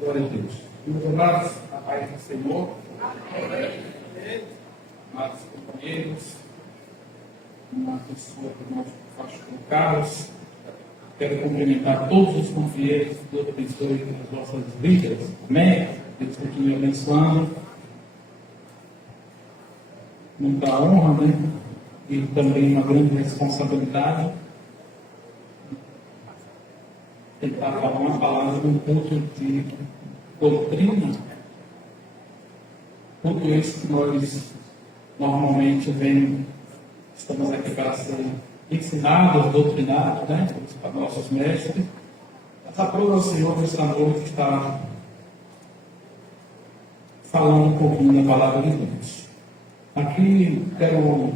Glória a Deus. Meus amados, a paz do Senhor. Amados companheiros, uma pessoa que nós pastor Carlos, quero cumprimentar todos os confiantes, Deus abençoe as vossas vidas. Amém? Deus continue abençoando. Muita honra, né? E também uma grande responsabilidade. Tentar falar uma palavra num culto de doutrina. Tudo isso que nós normalmente estamos aqui para ser ensinados, doutrinados, né? Para nossos mestres. Essa prova o Senhor nessa noite está falando um pouquinho da palavra de Deus. Aqui quero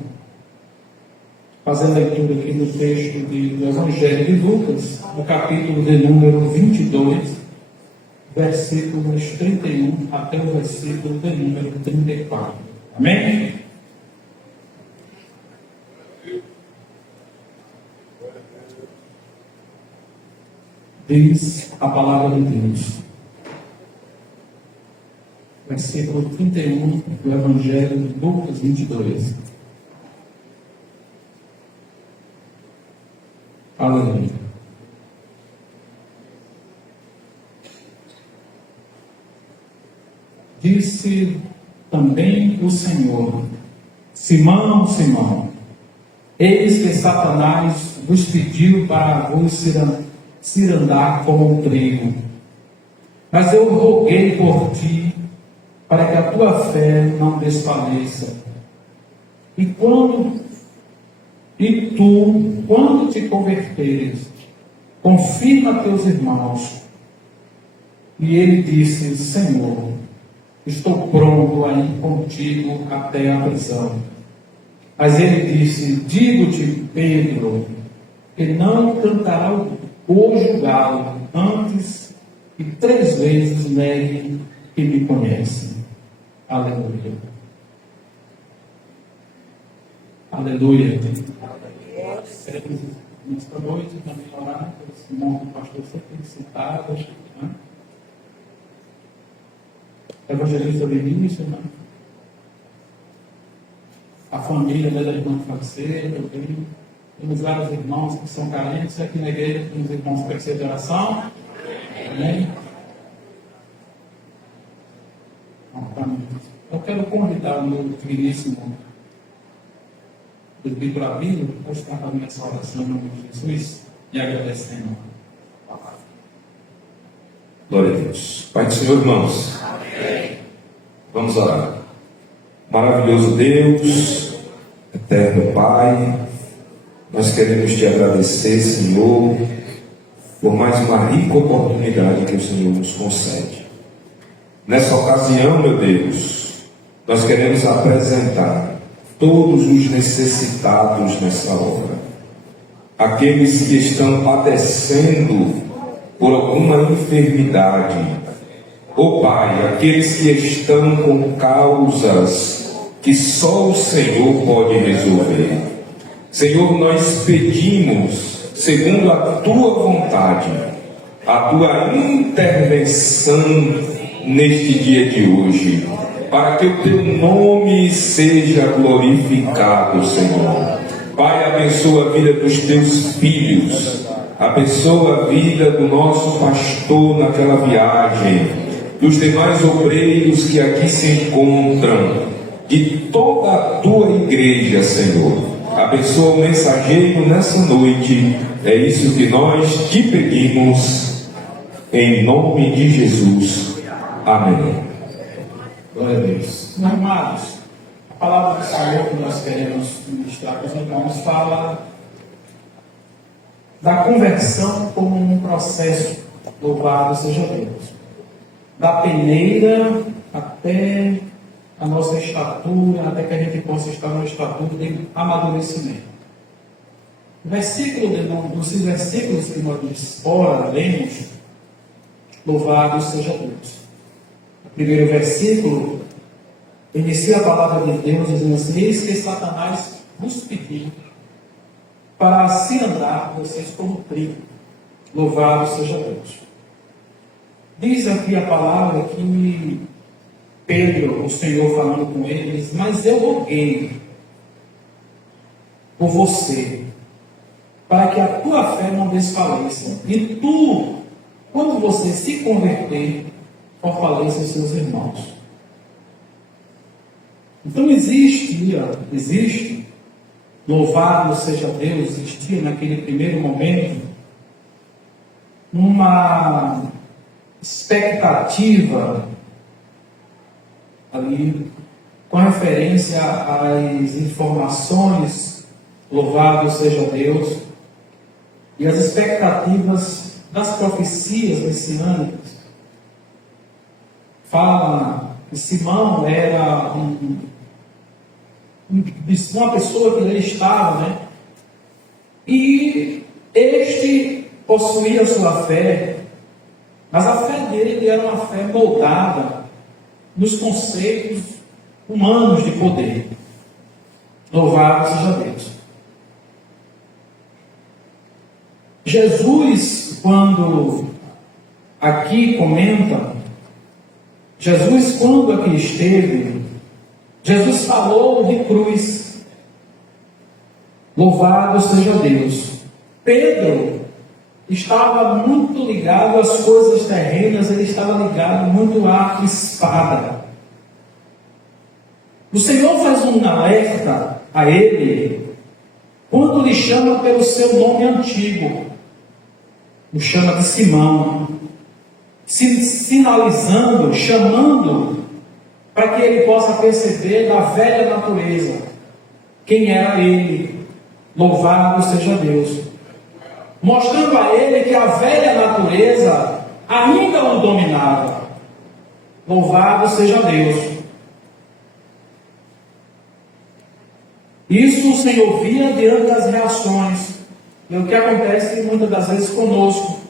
fazer a leitura aqui do texto do Evangelho de Lucas, no capítulo de número 22, versículos 31 até o versículo de número 34. Amém? Diz a palavra de Deus. Versículo 31 do Evangelho de Lucas 22. Aleluia. Disse também o Senhor: Simão, Simão, eis que Satanás vos pediu para vos cirandar como um trigo. Mas eu roguei por ti, para que a tua fé não desfaleça. E tu, quando te converteres, confirma teus irmãos. E ele disse: Senhor, estou pronto a ir contigo até a prisão. Mas ele disse: digo-te, Pedro, que não cantará hoje o galo, antes que 3 vezes negue que me conhece. Aleluia. Aleluia. Queremos nesta noite também orar por esse irmão que o pastor sempre citado, né? Evangelista Benício, né? A família da irmã Franceira, temos vários irmãos que são carentes aqui na igreja, temos irmãos que precisam de oração. Amém? Eu quero convidar o meu queridíssimo presbítero Abílio para estar fazendo essa oração em nome de Jesus e agradecendo. Glória a Deus. Pai do Senhor, irmãos. Amém. Vamos orar. Maravilhoso Deus, eterno Pai, nós queremos te agradecer, Senhor, por mais uma rica oportunidade que o Senhor nos concede. Nessa ocasião, meu Deus, nós queremos apresentar todos os necessitados nessa hora, aqueles que estão padecendo por alguma enfermidade, ó Pai, aqueles que estão com causas que só o Senhor pode resolver. Senhor, nós pedimos, segundo a Tua vontade, a Tua intervenção neste dia de hoje, para que o Teu nome seja glorificado, Senhor. Pai, abençoa a vida dos Teus filhos, abençoa a vida do nosso pastor naquela viagem, dos demais obreiros que aqui se encontram, de toda a Tua igreja, Senhor. Abençoa o mensageiro nessa noite. É isso que nós te pedimos, em nome de Jesus. Amém. Glória a Deus. Meus amados, a palavra do Senhor que nós queremos ministrar para os irmãos fala da conversão como um processo. Louvado seja Deus. Da peneira até a nossa estatura, até que a gente possa estar numa estatura de amadurecimento. Nos versículos que nós ora, lemos, louvado seja Deus. O primeiro versículo inicia a palavra de Deus dizendo assim: eis que Satanás vos pediu para se andar vocês como trigo. Louvado seja Deus. Diz aqui a palavra que Pedro, o Senhor falando com ele, diz: mas eu roguei por você, para que a tua fé não desfaleça. E tu, quando você se converter, fortaleça os seus irmãos. Então existe, louvado seja Deus, existia naquele primeiro momento uma expectativa ali com referência às informações, louvado seja Deus, e as expectativas das profecias messiânicas. Fala que Simão era uma pessoa que ali estava, né? E este possuía a sua fé, mas a fé dele era uma fé moldada nos conceitos humanos de poder. Louvado seja Deus. Jesus, quando aqui comenta, Jesus, quando aqui esteve, Jesus falou de cruz. Louvado seja Deus. Pedro estava muito ligado às coisas terrenas, ele estava ligado muito à espada. O Senhor faz um alerta a ele quando lhe chama pelo seu nome antigo, o chama de Simão, sinalizando, chamando, para que ele possa perceber da velha natureza quem era ele. Louvado seja Deus. Mostrando a ele que a velha natureza ainda o dominava. Louvado seja Deus. Isso o Senhor via diante das reações. E o que acontece muitas das vezes conosco.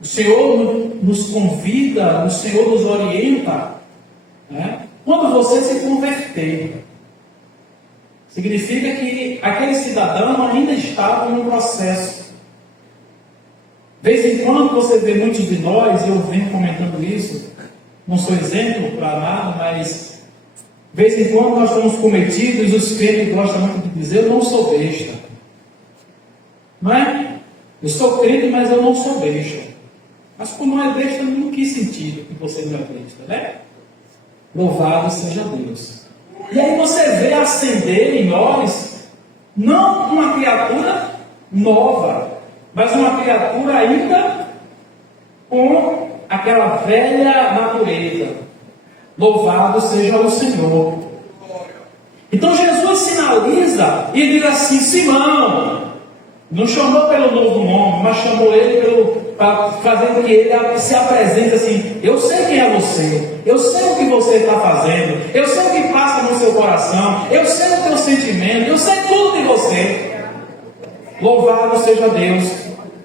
O Senhor nos convida, o Senhor nos orienta, né? Quando você se converter, significa que aquele cidadão ainda estava no processo. De vez em quando você vê muitos de nós, e eu venho comentando isso, não sou exemplo para nada, mas de vez em quando nós estamos cometidos, os crentes gostam muito de dizer: eu não sou besta. Não é? Eu sou crente, mas eu não sou besta. Mas como não é besta, em que sentido que você não é besta, né? Louvado seja Deus. E aí você vê acender em nós, não uma criatura nova, mas uma criatura ainda com aquela velha natureza. Louvado seja o Senhor. Então Jesus sinaliza e diz assim: Simão, não chamou pelo novo nome, mas chamou ele para fazer com que ele se apresente assim: eu sei quem é você, eu sei o que você está fazendo, eu sei o que passa no seu coração, eu sei o teu sentimento, eu sei tudo de você. Louvado seja Deus.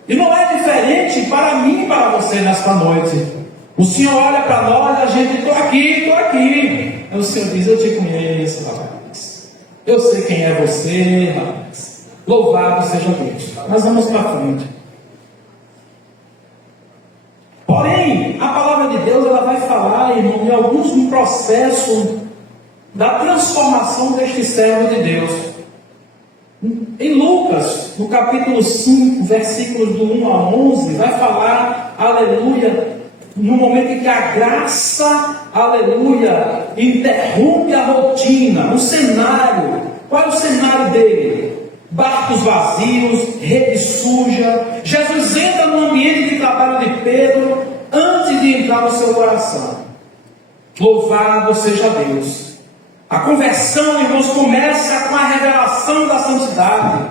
E não é diferente para mim e para você nesta noite. O Senhor olha para nós, a gente: estou aqui. Aí o Senhor diz: eu te conheço, rapaz, eu sei quem é você, rapaz. Louvado seja Deus. Mas vamos para frente. Porém, a palavra de Deus, ela vai falar, irmão, de alguns processos da transformação deste servo de Deus. Em Lucas, no capítulo 5, versículos do 1 a 11, vai falar, aleluia, no momento em que a graça, aleluia, interrompe a rotina, o cenário. Qual é o cenário dele? Barcos vazios, rede suja. Jesus entra no ambiente de trabalho de Pedro antes de entrar no seu coração. Louvado seja Deus. A conversão, irmãos, começa com a revelação da santidade.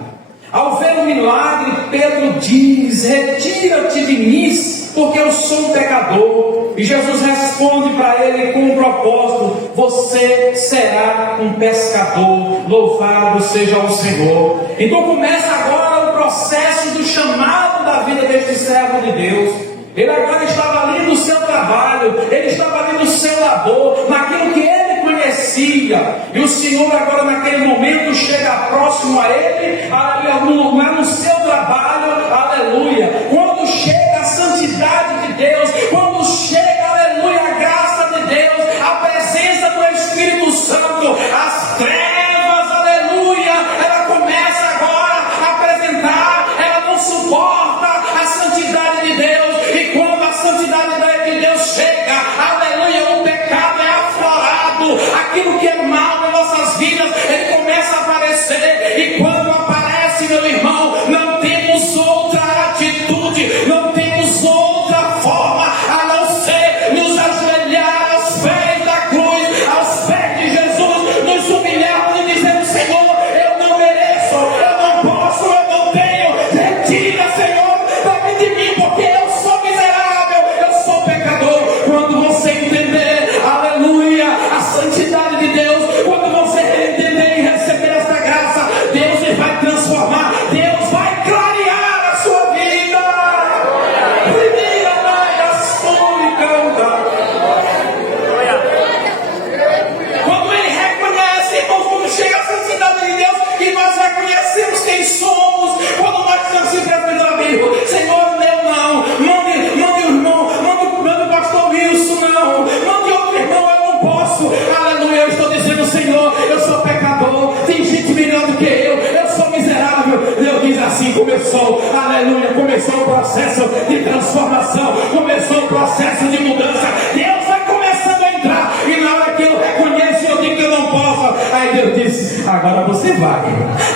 Ao ver o milagre, Pedro diz: retira-te de mim, porque eu sou um pecador. E Jesus responde para ele com um propósito: você será um pescador. Louvado seja o Senhor. Então começa agora o processo do chamado da vida deste servo de Deus. Ele agora estava ali no seu trabalho, ele estava ali no seu labor, naquilo que ele conhecia. E o Senhor agora naquele momento chega próximo a ele, aleluia, no seu trabalho, aleluia. Quando chega a santidade de Deus, quando começou o processo de transformação, começou o processo de mudança. Deus vai começando a entrar, e na hora que eu reconheço, eu digo que eu não posso. Aí Deus disse: agora você vai,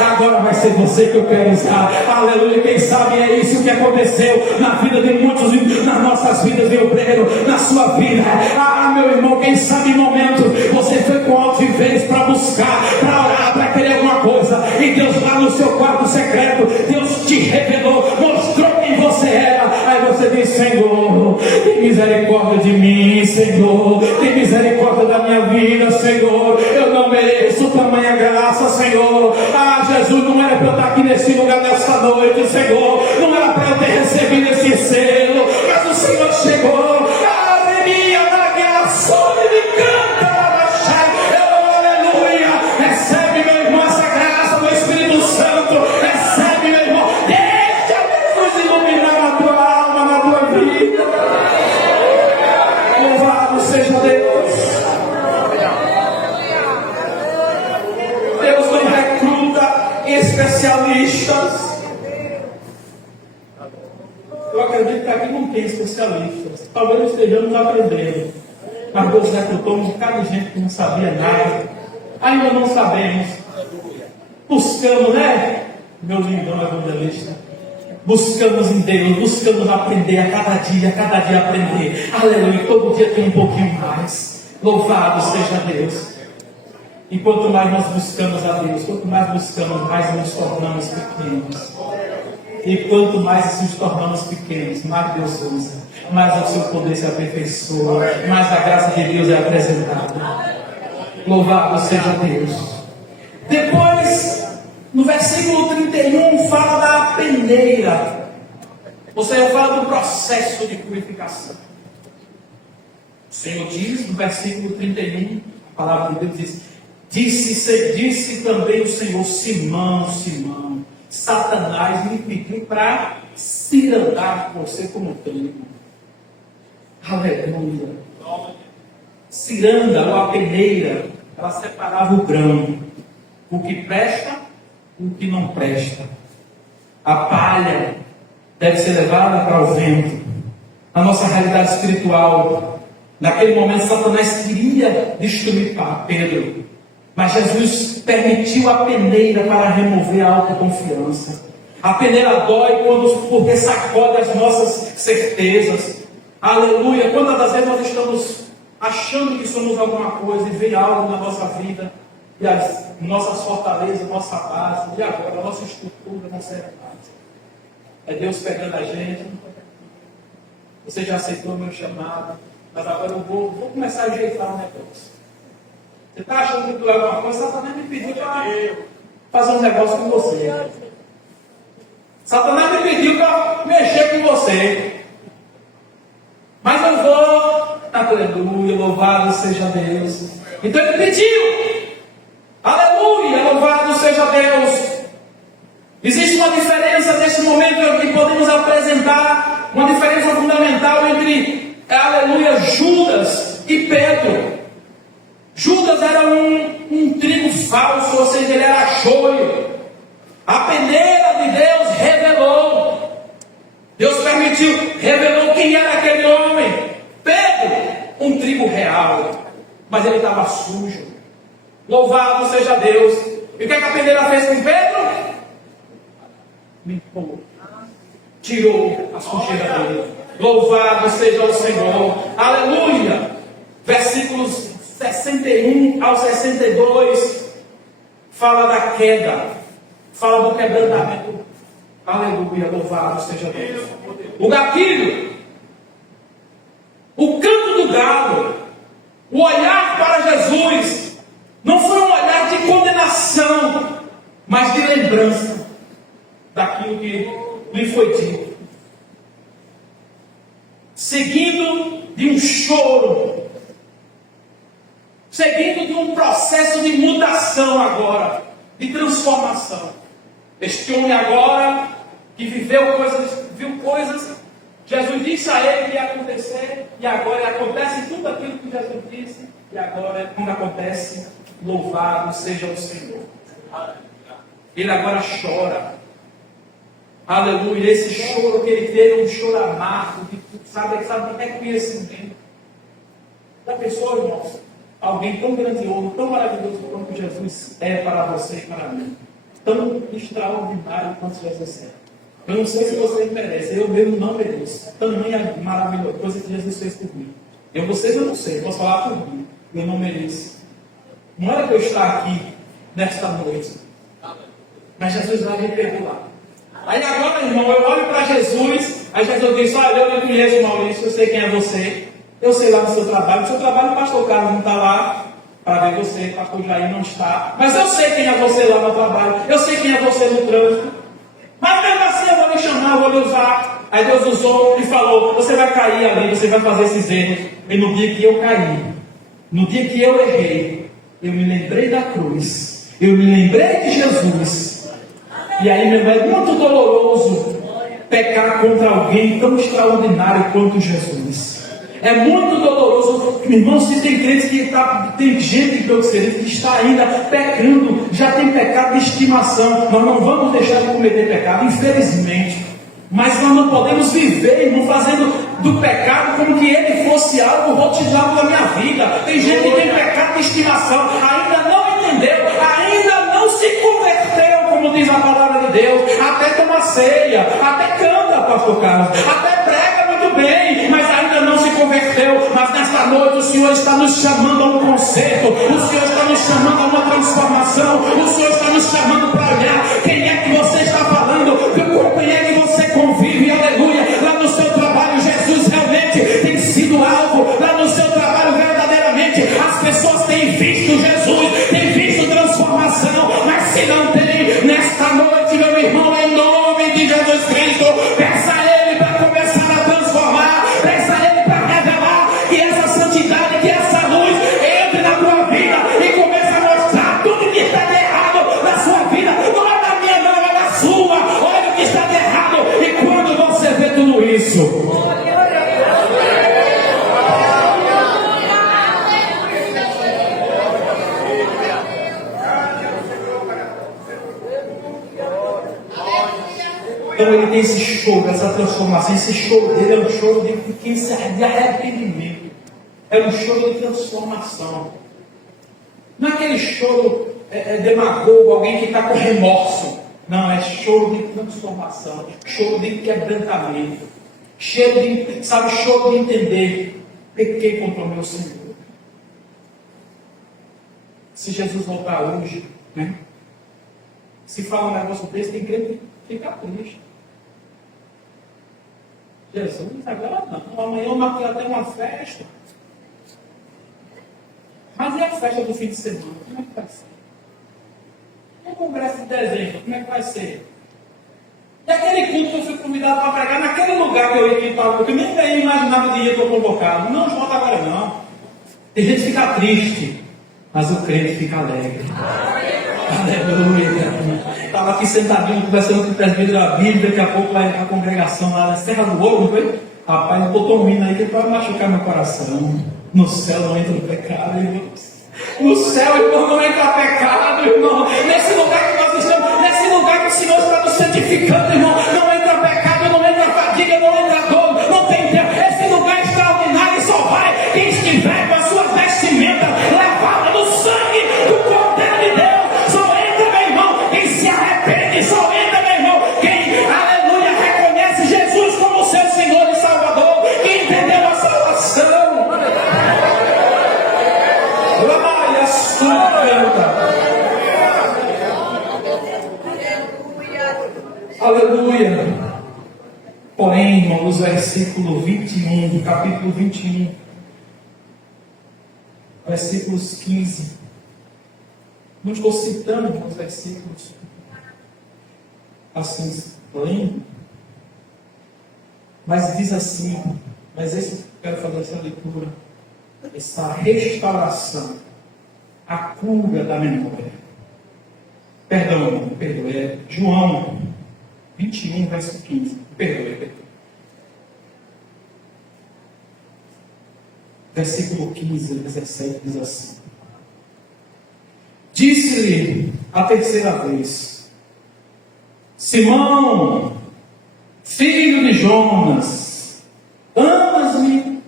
agora vai ser você que eu quero usar. Aleluia. Quem sabe é isso que aconteceu na vida de muitos, nas nossas vidas, meu obreiro, na sua vida. Meu irmão, quem sabe em momento você foi com altivez para buscar, para orar, para querer alguma coisa, e Deus lá no seu quarto secreto, Deus te revelou, mostrou quem você era. Aí você diz: Senhor, tem misericórdia de mim, Senhor, tem misericórdia da minha vida, Senhor, eu não mereço tamanha graça, Senhor. Jesus, não era para eu estar aqui nesse lugar nesta noite, Senhor, não era para eu ter recebido esse selo, mas o Senhor chegou. Aleluia, na graça, ele canta, aleluia. Recebe, meu irmão, essa graça do Espírito Santo, recebe, meu irmão, deixa Jesus iluminar a tua alma, na tua vida. Louvado seja Deus. Deus não recruta especialistas. Eu acredito que aqui não tem especialistas. Talvez estejamos aprendendo. Mas Deus recrutou um bocado de gente que não sabia nada. Ainda não sabemos. Buscamos, né? Meu lindão evangelista. Buscamos em Deus, buscamos aprender a cada dia aprender. Aleluia. Todo dia tem um pouquinho mais. Louvado seja Deus. E quanto mais nós buscamos a Deus, quanto mais buscamos, mais nos tornamos pequenos. E quanto mais nos tornamos pequenos, mais Deus usa, mais o seu poder se aperfeiçoa, mais a graça de Deus é apresentada. Louvado seja Deus. Depois, no versículo 31, fala da peneira. Ou seja, fala do processo de purificação. O Senhor diz, no versículo 31, a palavra de Deus diz: disse também o Senhor: Simão, Simão, Satanás me pediu para cirandar você como trigo. Aleluia. Ciranda, ou a peneira, ela separava o grão, o que presta e o que não presta. A palha deve ser levada para o vento. Na nossa realidade espiritual, naquele momento Satanás queria destruir Pedro, mas Jesus permitiu a peneira para remover a autoconfiança. A peneira dói porque sacode as nossas certezas. Aleluia. Quantas das vezes nós estamos achando que somos alguma coisa e vem algo na nossa vida e as nossas fortalezas, nossa base, e agora a nossa estrutura não serve mais. É Deus pegando a gente. Você já aceitou o meu chamado, mas agora eu vou começar a ajeitar o negócio. Você está achando que tu é alguma coisa? Satanás me pediu para fazer um negócio com você. Satanás me pediu para mexer com você. Mas eu vou. Aleluia, louvado seja Deus. Então ele pediu. Aleluia, louvado seja Deus. Existe uma diferença nesse momento que podemos apresentar, uma diferença fundamental entre, aleluia, Judas e Pedro. Judas era um trigo falso, ou seja, ele era choio. A peneira de Deus revelou. Deus permitiu, revelou quem era aquele homem. Pedro, um trigo real, mas ele estava sujo. Louvado seja Deus. E o que a peneira fez com Pedro? Limpou, tirou a sujeira dele. Louvado seja o Senhor. Aleluia. Versículos 61 ao 62 fala da queda, fala do quebrantamento. Aleluia, louvado seja Deus. O gatilho, o canto do galo, o olhar para Jesus não foi um olhar de condenação, mas de lembrança daquilo que lhe foi dito, seguindo de um choro, seguindo de um processo de mudação agora, de transformação. Este homem agora, que viveu coisas, viu coisas, Jesus disse a ele que ia acontecer, e agora acontece tudo aquilo que Jesus disse, e agora, quando acontece, louvado seja o Senhor. Ele agora chora. Aleluia. Esse choro que ele teve é um choro amargo, sabe reconhecimento da pessoa, irmãos. Alguém tão grandioso, tão maravilhoso quanto Jesus é para você e para mim. Tão extraordinário quanto Jesus é. Eu não sei se vocês merecem, eu mesmo não mereço. Tamanha maravilhosa coisa que Jesus fez por mim. Vocês eu não sei, posso falar por mim. Eu não mereço. Não era para eu estar aqui nesta noite. Mas Jesus vai me perdoar. Aí agora, irmão, eu olho para Jesus. Aí Jesus diz: olha, eu não conheço, Maurício, eu sei quem é você. Eu sei lá do seu trabalho. O seu trabalho, o pastor Carlos não está lá para ver você, o pastor Jair não está. Mas eu sei quem é você lá no trabalho. Eu sei quem é você no trânsito. Mas mesmo assim eu vou lhe chamar, eu vou lhe usar. Aí Deus usou e falou: você vai cair ali, você vai fazer esses erros. E no dia que eu caí, no dia que eu errei, eu me lembrei da cruz. Eu me lembrei de Jesus. E aí, meu irmão, é muito doloroso pecar contra alguém tão extraordinário quanto Jesus. É muito doloroso, irmão, se tem crentes que tem gente que está ainda pecando, já tem pecado de estimação. Nós não vamos deixar de cometer pecado, infelizmente. Mas nós não podemos viver, irmão, fazendo do pecado como que ele fosse algo rotinado da minha vida. Tem gente que tem pecado de estimação, ainda não entendeu, ainda não se converteu, como diz a palavra de Deus. Até toma ceia, até canta, pastor Carlos, até prega muito bem, mas ainda não se converteu. Mas nesta noite o Senhor está nos chamando a um conserto, o Senhor está nos chamando a uma transformação, o Senhor está nos chamando para olhar quem é que você está falando, com quem é que você convive, aleluia. Lá no seu trabalho, Jesus realmente tem sido alvo. Lá no seu trabalho, verdadeiramente, as pessoas têm visto Jesus, têm visto transformação. Mas se não tem, nesta noite, meu irmão, em nome de Jesus Cristo, peça a Ele para começar a transformar, peça a Ele para revelar que essa santidade, que essa luz entre na tua vida e comece a mostrar tudo que está de errado na sua vida. Não é da minha, não, é da sua. Olha o que está de errado. E quando você vê tudo isso, então ele tem esse choro, essa transformação. Esse choro dele é um choro de arrependimento. É um choro de transformação. Não é aquele choro demagogo, alguém que está com remorso. Não, é choro de transformação, choro de quebrantamento, choro de entender, pequei contra o meu Senhor. Se Jesus voltar hoje, né? Se fala um negócio desse, tem que ficar triste. Jesus, agora não, amanhã eu marquei até uma festa. Mas e a festa do fim de semana? Como é que vai ser? E o congresso de dezembro? Como é que vai ser? E aquele culto que eu fui convidado para pregar naquele lugar que eu ia para, que eu nem imaginava que ia estar convocado. Não volta agora não. Tem gente que fica triste, mas o crente fica alegre. Aleluia. Estava aqui sentadinho conversando com o presbítero da Bíblia. Daqui a pouco vai a congregação lá na Serra do Ouro, não foi? Rapaz, ele botou um hino aí que é para machucar meu coração. No céu não entra o pecado, irmãos. No céu, irmão, não entra pecado, irmão. Nesse lugar que nós estamos, nesse lugar que o Senhor está nos santificando, irmão, não entra pecado, não entra fadiga, não entra dor, não tem tempo. Esse lugar é extraordinário, só vai quem estiver com as suas vestimentas lavadas no sangue do Cordeiro de Deus. Só entra, meu irmão, quem se arrepende, só entra, meu irmão, quem, aleluia, reconhece Jesus como seu Senhor e Salvador, quem entendeu a salvação. Aleluia. Porém, irmãos, versículo 21, do capítulo 21, versículos 15. Não estou citando os versículos assim, lendo, mas diz assim, mas esse eu quero fazer essa leitura, essa restauração, a cura da memória. Perdão, é João 21, verso 15. Perdoe. Versículo 15 e 17 diz assim: disse-lhe a terceira vez: Simão, filho de Jonas, amas-me?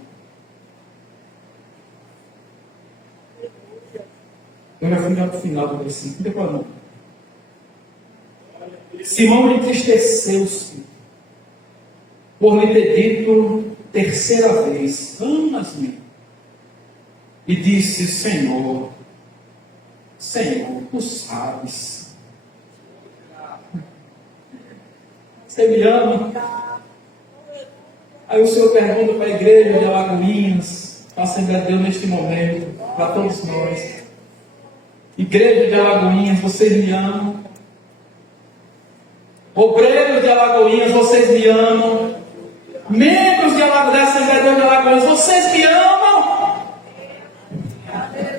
Eu já fui no final do versículo, não tem problema. Simão entristeceu-se por lhe ter dito terceira vez, amas-me? E disse, Senhor, tu sabes. Você me ama? Aí o Senhor pergunta para a igreja de Alagoinhas, para a Assembleia de Deus neste momento, para todos nós. Igreja de Alagoinhas, vocês me amam? Obreiros de Alagoinhas, vocês me amam? Membros da Assembleia de Deus de Alagoinhas, vocês me amam?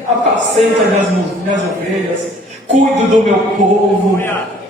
Apacenta minhas ovelhas, cuido do meu povo,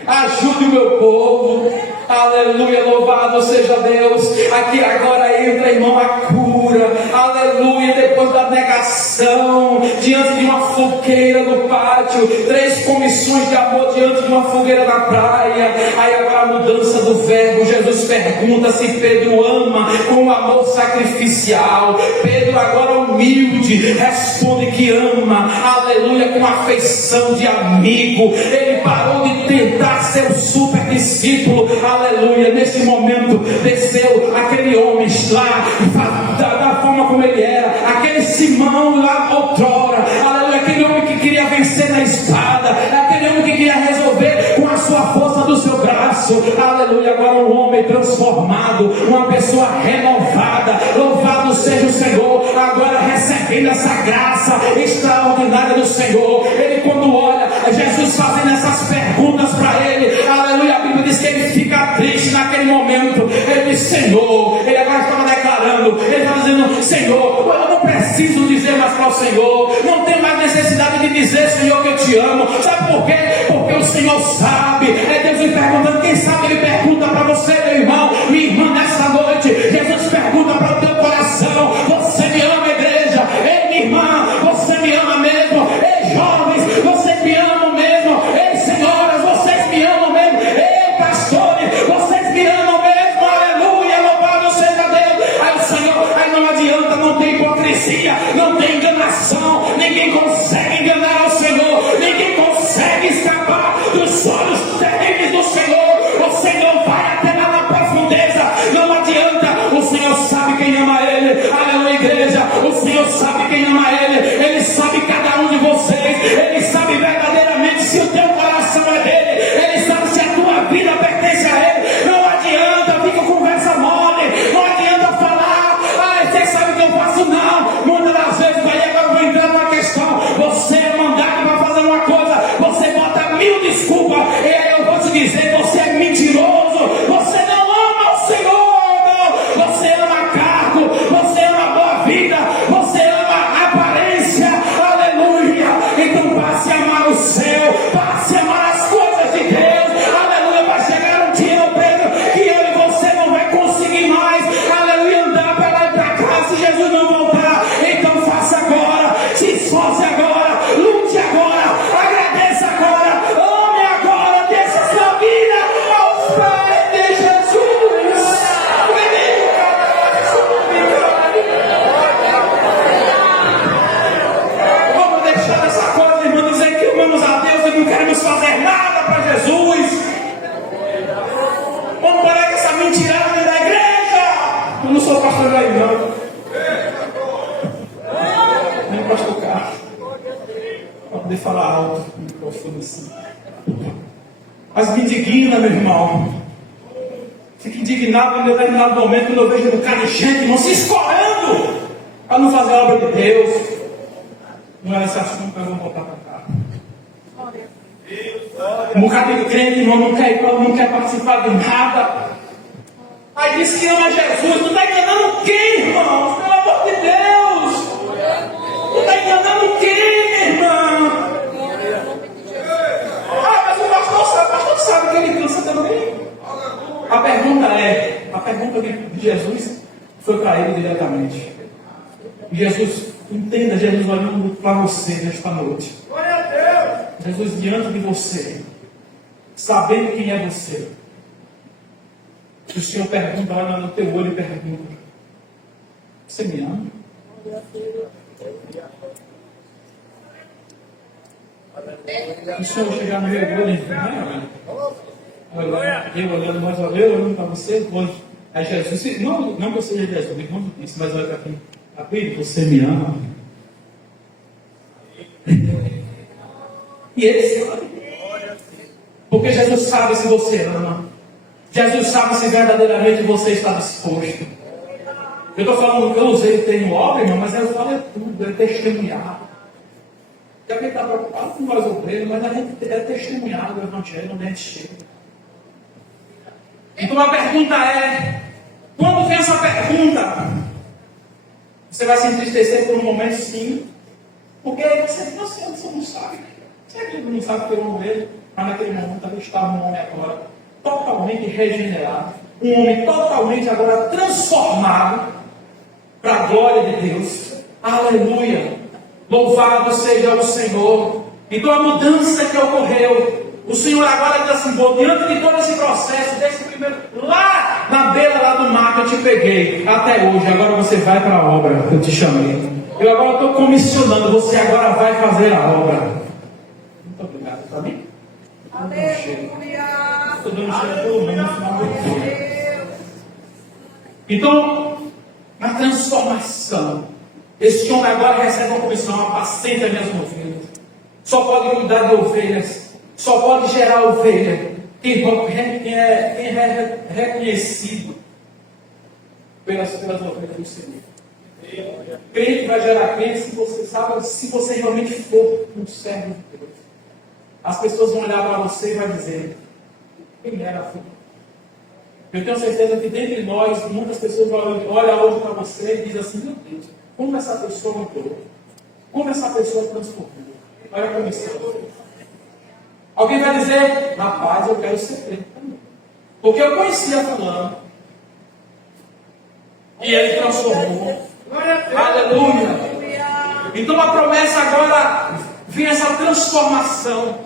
ajude o meu povo. Aleluia, louvado seja Deus. Aqui agora entra, irmão, a cura. Aleluia, depois da negação, diante de uma fogueira no pátio, 3 comissões de amor diante de uma fogueira na praia. Aí agora a mudança do verbo. Jesus pergunta se Pedro ama com amor sacrificial. Pedro agora humilde responde que ama. Aleluia, com afeição de amigo. Ele parou de tentar ser o super discípulo. Aleluia, nesse momento desceu aquele homem lá, da forma como ele era, aquele Simão lá outrora, aleluia, aquele homem que queria vencer na espada, aquele homem que queria resolver com a sua força do seu braço, aleluia, agora um homem transformado, uma pessoa renovada, louvado seja o Senhor, agora recebendo essa graça extraordinária do Senhor. Ele, quando olha Jesus fazendo essas perguntas para ele, aleluia, a Bíblia diz que ele fica triste naquele momento. Ele diz, Senhor, ele agora estava declarando, ele estava dizendo, Senhor, eu não preciso dizer mais para o Senhor, não tenho mais necessidade de dizer, Senhor, que eu te amo. Sabe por quê? Porque o Senhor sabe. É Deus me perguntando, quem sabe ele pergunta para você, meu irmão, minha irmã, nessa noite. Jesus pergunta para o teu coração, você me ama, igreja? Ei, minha irmã, você me ama mesmo? Ei, jovens, vocês me amam mesmo? Ei, senhoras, vocês me amam mesmo? Ei, pastores, vocês me amam mesmo? Aleluia, louvado seja Deus. Aí o Senhor, aí não adianta, não tem hipocrisia, não tem enganação, ninguém consegue enganar o Senhor, ninguém consegue escapar dos olhos terríveis do Senhor. O Senhor vai até lá na profundeza, não adianta, o Senhor sabe quem ama Ele. Aleluia, igreja, o Senhor sabe quem ama Ele, Ele sabe cada um de vocês, Ele sabe verdadeiramente se o teu coração é dele, Ele sabe se a tua vida pertence a Ele. Não adianta, fica conversa mole, não adianta falar, você sabe que eu faço, não. Muitas das vezes, aí agora eu vou entrar numa questão, você é mandado para fazer uma coisa, você bota 1000 desculpas, e aí eu vou te dizer, você é mentiroso, você não ama o Senhor, não. Você ama cargo, você ama boa vida, você ama aparência, aleluia. Então passe a amar o céu, passe a amar as coisas de Deus, aleluia. Vai chegar um dia, meu Pedro, que eu e você não vai conseguir mais, aleluia, andar para lá e para cá se Jesus não voltar. Então faça agora, se esforce agora, lute agora, agradeça agora, ame agora, deixe sua vida aos pés de Jesus. Vamos deixar essa coisa, irmão, dizer que amamos a Deus e não queremos fazer nada para Jesus. Vamos parar com essa mentirada dentro da igreja. Eu não sou pastor aí, não. Nem o pastor Carlos. Para poder falar alto no microfone assim. Mas me indigna, meu irmão. Fico indignado em determinado momento quando eu vejo um bocado de gente, irmão, se escorando para não fazer a obra de Deus. Não é esse assunto que nós vamos voltar para cá. Um bocado de crente, irmão, não quer participar de nada. Aí diz que ama Jesus. Não está enganando quem, irmão? Pelo amor de Deus. Não está enganando quem, irmão? Mas o pastor sabe que ele cansa também. A pergunta de Jesus foi para ele diretamente. Jesus, entenda, Jesus olhando para você nesta noite. Jesus diante de você, sabendo quem é você. O Senhor pergunta, olha no teu olho e pergunta: você me ama? O Senhor chegar no meu olho e dizer: eu olhando, mas eu olhando para você, hoje. Aí Jesus, não que eu seja Jesus, o irmão disse, mas olha para quem, Abel, você me ama? E ele sabe. Porque Jesus sabe se você ama. Jesus sabe se verdadeiramente você está disposto. Eu estou falando, eu usei o termo obra, irmão, mas eu falo é tudo, é testemunhar. Porque alguém está preocupado com nós obreiros, mas a gente é testemunhado o Evangelho onde a gente chega. Então a pergunta é, quando vem essa pergunta, você vai se entristecer por um momento, sim, porque você não sabe. Você não sabe que eu não vejo, mas naquele momento ali estava um homem agora totalmente regenerado, um homem totalmente agora transformado para a glória de Deus. Aleluia! Louvado seja o Senhor. Então a mudança que ocorreu, o Senhor agora diz assim: vou diante de todo esse processo, desse primeiro, lá na beira lá do mar que eu te peguei, até hoje, agora você vai para a obra que eu te chamei. Eu agora estou comissionando, você agora vai fazer a obra. Muito obrigado, está bem? Aleluia! Estou dando cheiro todo mundo no final do dia. Então, na transformação, esse homem agora recebe uma comissão: apacenta minhas ovelhas. Só pode cuidar de ovelhas, só pode gerar ovelha quem é reconhecido pelas ovelhas do Senhor. Crente vai gerar crente se você realmente for um servo de Deus. As pessoas vão olhar para você e vão dizer: quem era fulano? Eu tenho certeza que dentre nós, muitas pessoas olham hoje para você e dizem assim: meu Deus, como essa pessoa mudou? Como essa pessoa transformou? Olha a comissão. Alguém vai dizer: rapaz, eu quero ser crente também. Porque eu conhecia fulano. E ele transformou. Aleluia. Então a promessa agora vem essa transformação.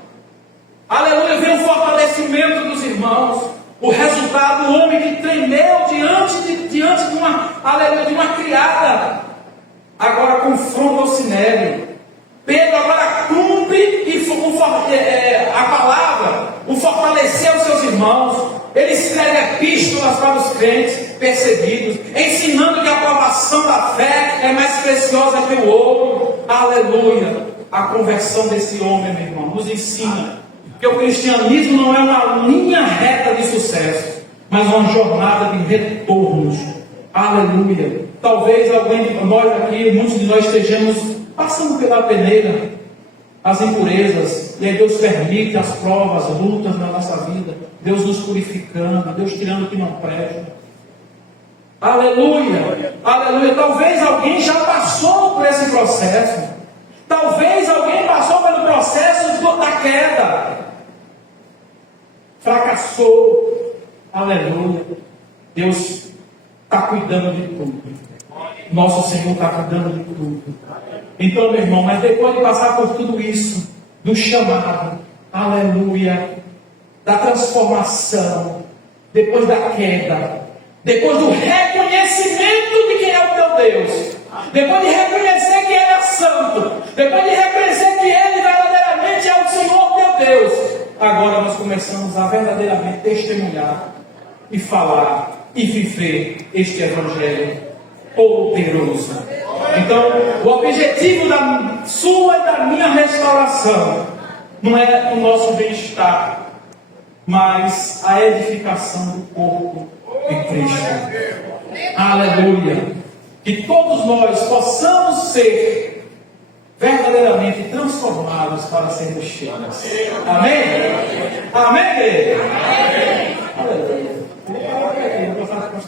Aleluia, vem o fortalecimento dos irmãos. O resultado, o homem que tremeu diante de uma criada, agora confronta o sinédrio. Pedro agora cumpre a palavra, o fortalecer os seus irmãos. Ele escreve epístolas para os crentes perseguidos, ensinando que a aprovação da fé é mais preciosa que o ouro. Aleluia! A conversão desse homem, meu irmão, nos ensina que o cristianismo não é uma linha reta de sucesso, mas uma jornada de retornos. Aleluia! Talvez alguém de nós aqui, muitos de nós estejamos passando pela peneira, as impurezas, e aí Deus permite as provas, as lutas na nossa vida, Deus nos purificando, Deus tirando o que não presta. Aleluia! Aleluia! Talvez alguém já passou por esse processo. Talvez alguém passou pelo processo da queda. Fracassou. Aleluia! Deus está cuidando de tudo. Nosso Senhor está cuidando de tudo. Então, meu irmão, mas depois de passar por tudo isso, do chamado, aleluia, da transformação, depois da queda, depois do reconhecimento de quem é o teu Deus, depois de reconhecer que Ele é santo, depois de reconhecer que Ele verdadeiramente é o Senhor teu Deus, agora nós começamos a verdadeiramente testemunhar e falar e viver este Evangelho poderoso. Então, o objetivo da sua e da minha restauração não é o nosso bem-estar, mas a edificação do corpo de Cristo. Aleluia! Que todos nós possamos ser verdadeiramente transformados para sermos cheios. Amém? Amém? Amém? Aleluia! Eu vou falar com os